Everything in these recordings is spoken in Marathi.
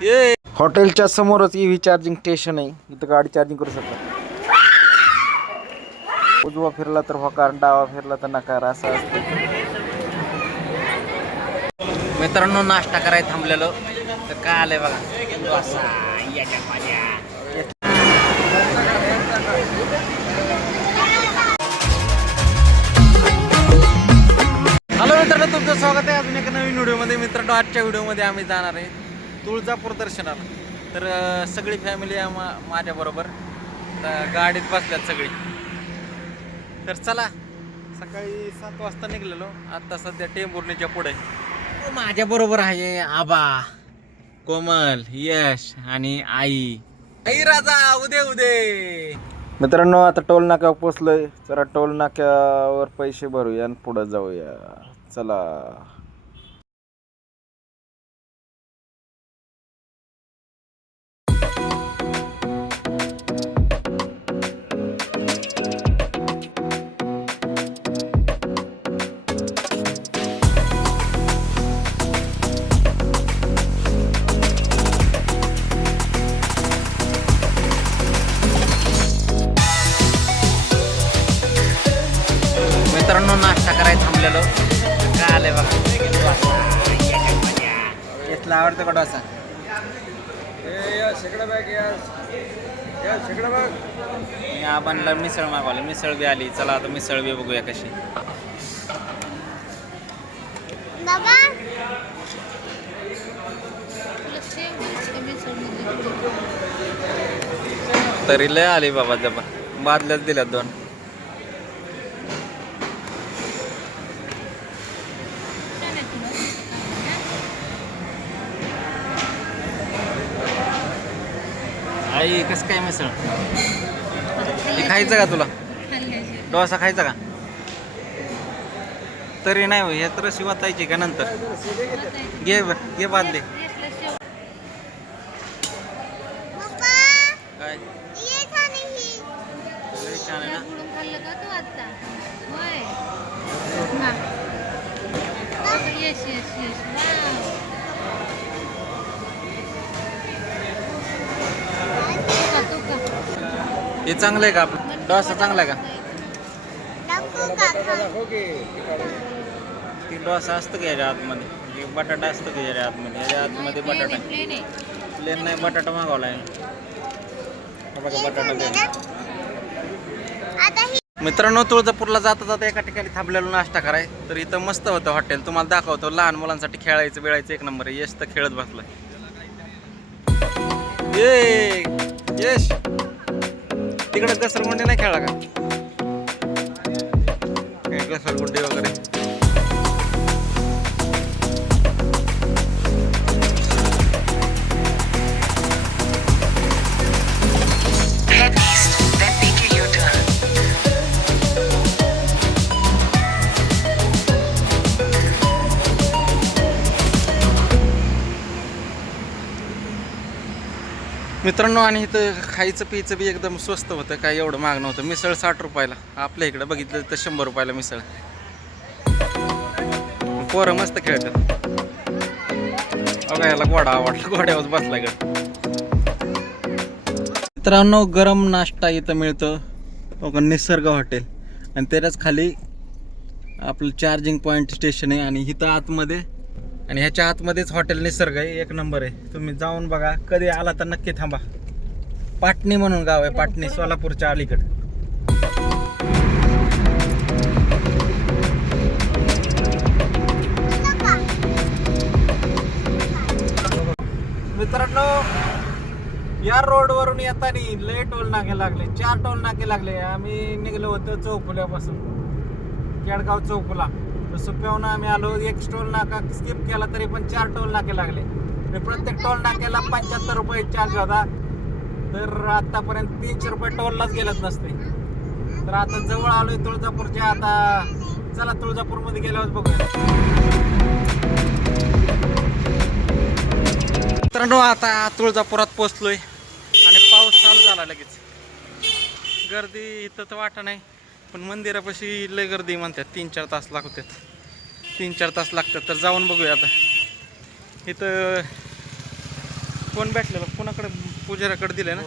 हॉटेलच्या समोरच ईव्ही चार्जिंग स्टेशन आहे. इथं गाडी चार्जिंग करू शकता. उजवा फिरला तर होकार डावा फिरला तर नकार असं असतं. मित्रांनो नाश्ता करायला थांबलेलो. तर काय आलंय बघा. हॅलो मित्रांनो तुमचं स्वागत आहे. अजून एका नवीन व्हिडिओमध्ये. मित्रांनो आजच्या व्हिडिओमध्ये आम्ही जाणार आहे. तुळजापूर दर्शनाला. तर सगळी फॅमिली मा माझ्याबरोबर गाडीत बसल्यात सगळी. तर चला सकाळी सात वाजता निघलेलो. आता सध्या टेंबुर्णीच्या पुढे. माझ्या बरोबर आहे आबा कोमल यश आणि आई. आई राजा उदे उदे. मित्रांनो आता टोल नाक्यावर पोचलोय जरा टोल नाक्यावर पैसे भरूया आणि पुढे जाऊया. चला. आवडतो का डोसा मी आबांना मिसळ मागवली. मिसळ बी आली. चला आता मिसळ बी बघूया कशी. बाबा. तरी लय आली बाबा जबा. बादल्याच दिल्यात दोन. आई कसं काय मिसळ? हे खायचं का तुला? डोसा खायचा का? तरी नाही हो हे तर शिवातायची का नंतर? घे बर घे बादले पप्पा काय? लय छान आहे ना? खाल्लं का तू आता होय. Yes yes yes wow. तू का, तू का? हे चांगलं आहे का आपलं? डोसा चांगला आहे का? ती डोसा असतं का याच्या आतमध्ये? हे बटाटा असतं का याच्या आतमध्ये? याच्या आतमध्ये बटाटा. प्लेन नाही बटाटा मागवला आहे. बघा बटाटा प्लेन मित्रांनो तुळजापूरला जाता जाता एका ठिकाणी थांबलेलो नाश्ता कराय. तर इथं मस्त होतं हॉटेल. तुम्हाला दाखवतो लहान मुलांसाठी खेळायचं बिळायचं एक नंबर यश तर खेळत बसलाय. ये यश! तिकडे घसरगुंडी नाही खेळा का? घसरगुंडी वगैरे? मित्रांनो आणि इथं खायचं पियचं बी एकदम स्वस्त होतं काय एवढं महाग नव्हतं. मिसळ साठ रुपयाला. आपल्या इकडं बघितलं तर शंभर रुपयाला मिसळ. पोरं मस्त खेळतात. अगं याला घोडा आवडला. घोड्यावर बसला इकडं. मित्रांनो गरम नाश्ता इथं मिळतो. बघा निसर्ग हॉटेल. आणि त्याच्याच खाली आपलं चार्जिंग पॉईंट स्टेशन आहे आणि इथं आतमध्ये आणि ह्याच्या आतमध्येच हॉटेल निसर्ग आहे एक नंबर आहे. तुम्ही जाऊन बघा कधी आला तर नक्की थांबा. पाटणी म्हणून गाव आहे पाटणी सोलापूरच्या अलीकडे. मित्रांनो या रोडवरून येताना लय टोल नाके लागले चार टोल नाके लागले. आम्ही निघलो होतो चौकुल्यापासून केडगाव चौकुला सुप्याहून आम्ही आलो. एक टोल नाका स्किप केला तरी पण चार टोल नाके लागले. प्रत्येक टोल नाक्याला पंच्याहत्तर रुपये चार्ज होता. तर आतापर्यंत तीनशे रुपये टोललाच गेलत नसते. तर आता जवळ आलोय तुळजापूरच्या. आता चला तुळजापूरमध्ये गेल्यावर बघूया. मित्रांनो आता तुळजापुरात पोचलोय आणि पाऊस चालू झाला लगेच. गर्दी इथं तर वाटा नाही पण मंदिरापाशी लय गर्दी म्हणतात. तीन चार तास लागतात तीन चार तास लागतात. तर जाऊन बघूया आता. इथं फोन भेटलेला? कोणाकडे पुजाराकडे दिलाय ना?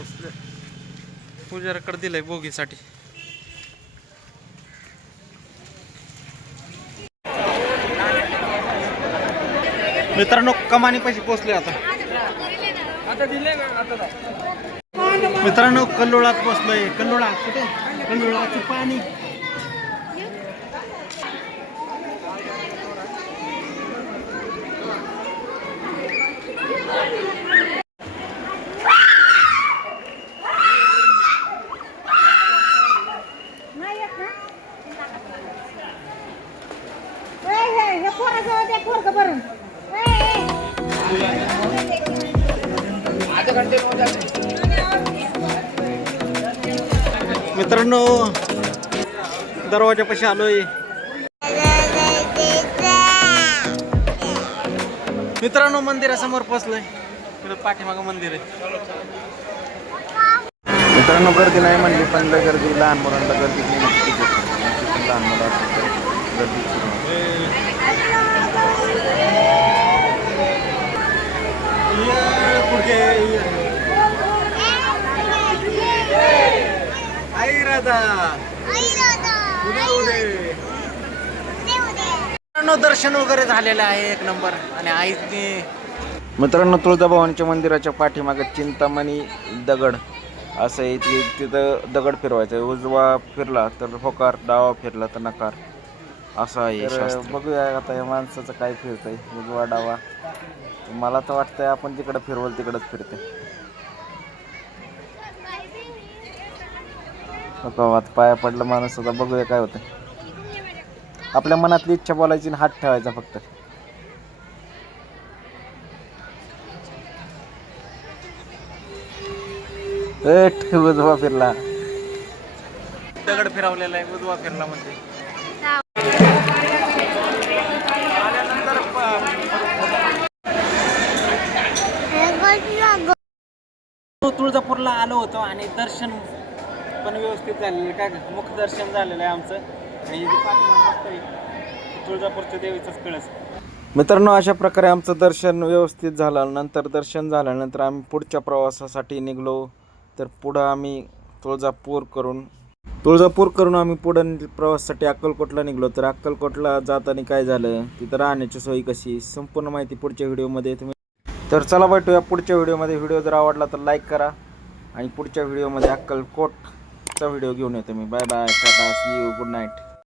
पुजाराकडे दिलाय बोगीसाठी मित्रांनो कमानी पैसे पोचले आता. मित्रांनो कल्लोळात पोचलोय कल्लोळा कुठे? कल्लोळाचं पाणी. मित्रांनो दरवाजापाशी आलोय. मित्रांनो मंदिरासमोर पोचलोय इकडं पाठीमागं मंदिर आहे. मित्रांनो गर्दी नाही म्हणली पण गर्दी लहान मुलांना गर्दी लहान मुलं असतील तर गर्दी मित्रांनो दर्शन वगैरे झालेलं आहे एक नंबर. आणि आईने मित्रांनो तुळजाभवानीच्या मंदिराच्या पाठीमागे चिंतामणी दगड. असं आहे तिथं दगड फिरवायचं आहे. उजवा फिरला तर होकार डावा फिरला तर नकार. असं आहे शास्त्र. बघूया आता या माणसाचं काय फिरतंय. उजवा डावा मला तर वाटतंय आपण जिकडं फिरवल तिकडंच फिरते. नको आता पाया पडलं माणूस आता बघूया काय होतं आपल्या मनातली इच्छा बोलायची आणि हात ठेवायचा फक्त. ए उजवा फिरला. दगड फिरवलेला आहे उजवा फिरला म्हणजे. तुळजापूरला आलो होतो आणि दर्शन पण व्यवस्थित झालेलं काय मुख दर्शन झालेलं आहे आमचं. आणि बघतोय, तुळजापूरच्या देवीचंच कळस. मित्रांनो अशा प्रकारे आमचं दर्शन व्यवस्थित झालं. नंतर दर्शन झाल्यानंतर आम्ही पुढच्या प्रवासासाठी निघलो. तर पुढं आम्ही तुळजापूर करून तुळजापूर करून आम्ही पुढं प्रवासासाठी अक्कलकोटला निघलो. तर अक्कलकोटला जाताना काय झालं? तिथं राहण्याची सोय कशी? संपूर्ण माहिती पुढच्या व्हिडिओमध्ये तुम्ही तर चला भेटूया पुढच्या व्हिडिओमध्ये. व्हिडिओ जर आवडला तर लाईक करा. आणि पुढच्या व्हिडिओमध्ये अक्कलकोटचा व्हिडिओ घेऊन येतो मी. Bye bye tata see you good night